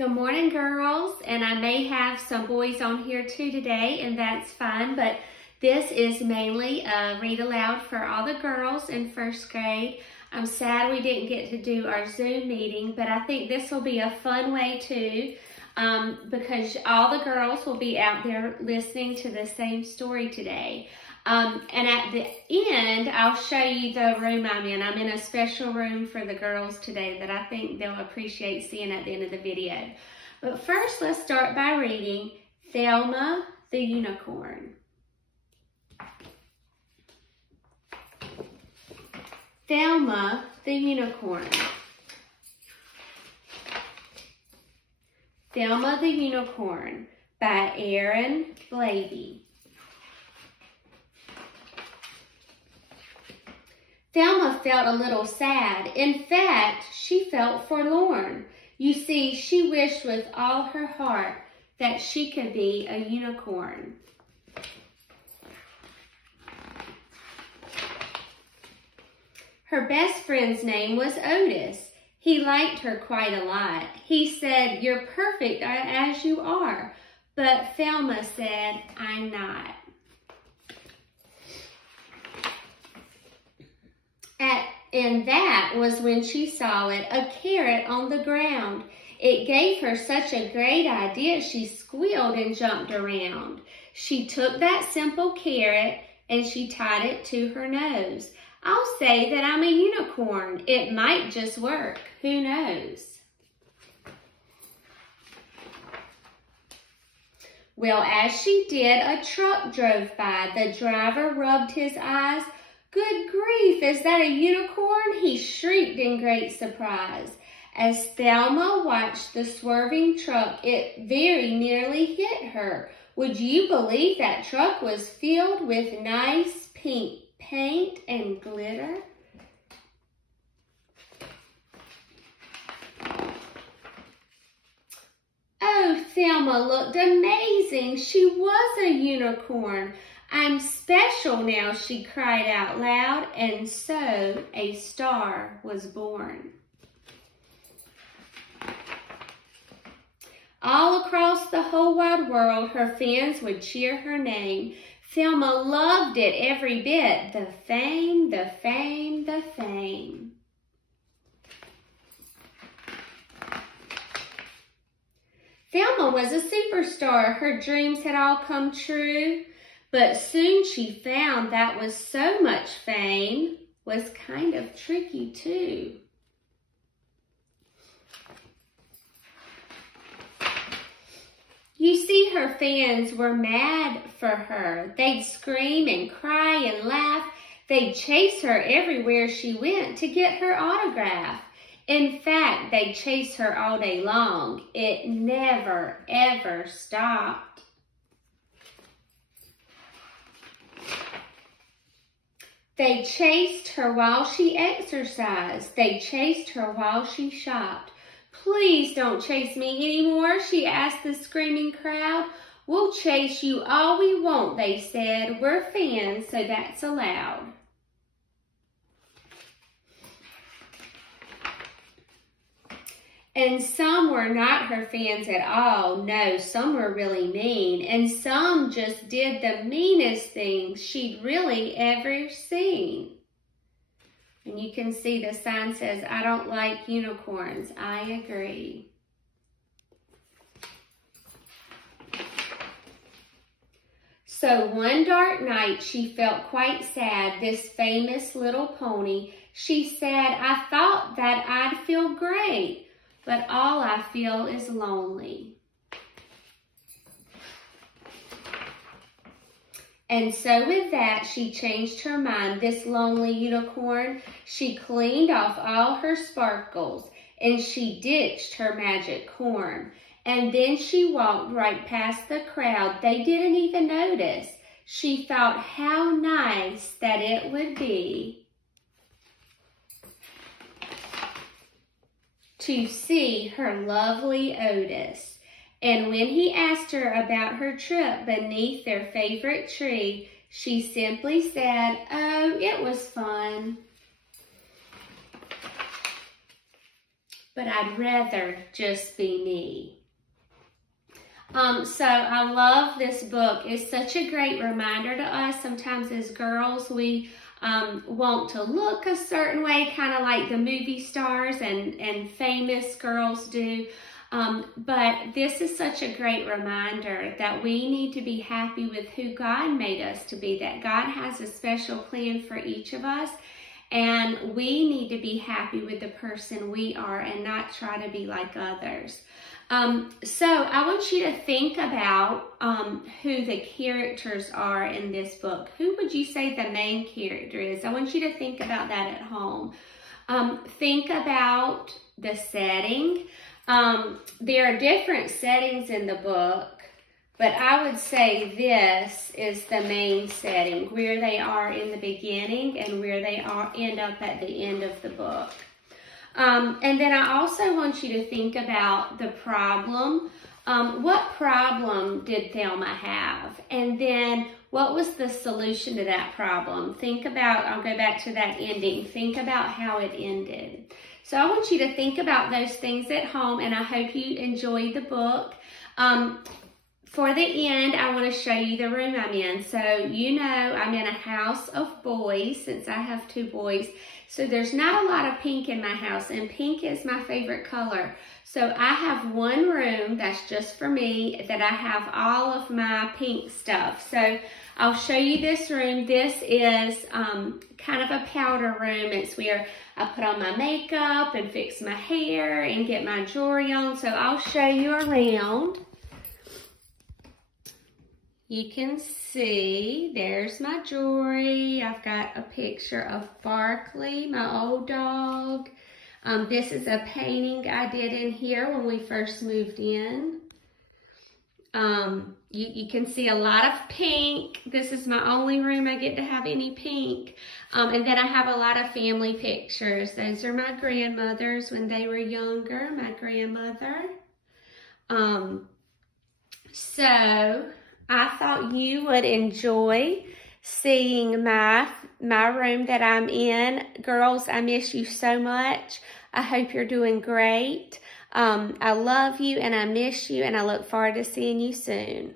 Good morning, girls, and I may have some boys on here too today, and that's fine, but this is mainly a read aloud for all the girls in first grade. I'm sad we didn't get to do our Zoom meeting, but I think this will be a fun way too, because all the girls will be out there listening to the same story today. And at the end, I'll show you the room I'm in. I'm in a special room for the girls today that I think they'll appreciate seeing at the end of the video. But first, let's start by reading Thelma the Unicorn. Thelma the Unicorn. Thelma the Unicorn by Aaron Blabey. Thelma felt a little sad. In fact, she felt forlorn. You see, she wished with all her heart that she could be a unicorn. Her best friend's name was Otis. He liked her quite a lot. He said, "You're perfect as you are." But Thelma said, "I'm not." And that was when she saw it, a carrot on the ground. It gave her such a great idea, she squealed and jumped around. She took that simple carrot and she tied it to her nose. I'll say that I'm a unicorn. It might just work. Who knows? Well, as she did, a truck drove by. The driver rubbed his eyes. "Good grief, is that a unicorn?" he shrieked in great surprise. As Thelma watched the swerving truck, it very nearly hit her. Would you believe that truck was filled with nice pink paint and glitter? Oh, Thelma looked amazing. She was a unicorn. "I'm special now," she cried out loud, and so a star was born. All across the whole wide world, her fans would cheer her name. Thelma loved it every bit. The fame, the fame, the fame. Thelma was a superstar. Her dreams had all come true. But soon she found that was so much fame was kind of tricky too. You see, her fans were mad for her. They'd scream and cry and laugh. They'd chase her everywhere she went to get her autograph. In fact, they'd chase her all day long. It never, ever stopped. They chased her while she exercised. They chased her while she shopped. "Please don't chase me anymore," she asked the screaming crowd. "We'll chase you all we want," they said. "We're fans, so that's allowed." And some were not her fans at all. No, some were really mean. And some just did the meanest things she'd really ever seen. And you can see the sign says, "I don't like unicorns." I agree. So one dark night she felt quite sad, this famous little pony. She said, "I thought that I'd feel great, but all I feel is lonely." And so with that, she changed her mind, this lonely unicorn. She cleaned off all her sparkles and she ditched her magic horn. And then she walked right past the crowd. They didn't even notice. She thought how nice that it would be to see her lovely Otis. And when he asked her about her trip beneath their favorite tree, she simply said, "Oh, it was fun." but I'd rather just be me. So I love this book. It's such a great reminder to us. Sometimes as girls, we want to look a certain way, kind of like the movie stars and famous girls do. But this is such a great reminder that we need to be happy with who God made us to be, that God has a special plan for each of us. And we need to be happy with the person we are and not try to be like others. So I want you to think about who the characters are in this book. Who would you say the main character is? I want you to think about that at home. Think about the setting. There are different settings in the book, but I would say this is the main setting, where they are in the beginning and where they end up at the end of the book. And then I also want you to think about the problem. What problem did Thelma have? And then what was the solution to that problem? Think about, I'll go back to that ending. Think about how it ended. So I want you to think about those things at home, and I hope you enjoyed the book. For the end, I want to show you the room I'm in. So you know I'm in a house of boys since I have 2 boys. So there's not a lot of pink in my house, and pink is my favorite color. So I have one room that's just for me that I have all of my pink stuff. So I'll show you this room. This is kind of a powder room. It's where I put on my makeup and fix my hair and get my jewelry on. So I'll show you around. You can see, there's my jewelry. I've got a picture of Barkley, my old dog. This is a painting I did in here when we first moved in. You can see a lot of pink. This is my only room I get to have any pink. And then I have a lot of family pictures. Those are my grandmothers when they were younger, my grandmother. So I thought you would enjoy seeing my room that I'm in. Girls, I miss you so much. I hope you're doing great. I love you and I miss you, and I look forward to seeing you soon.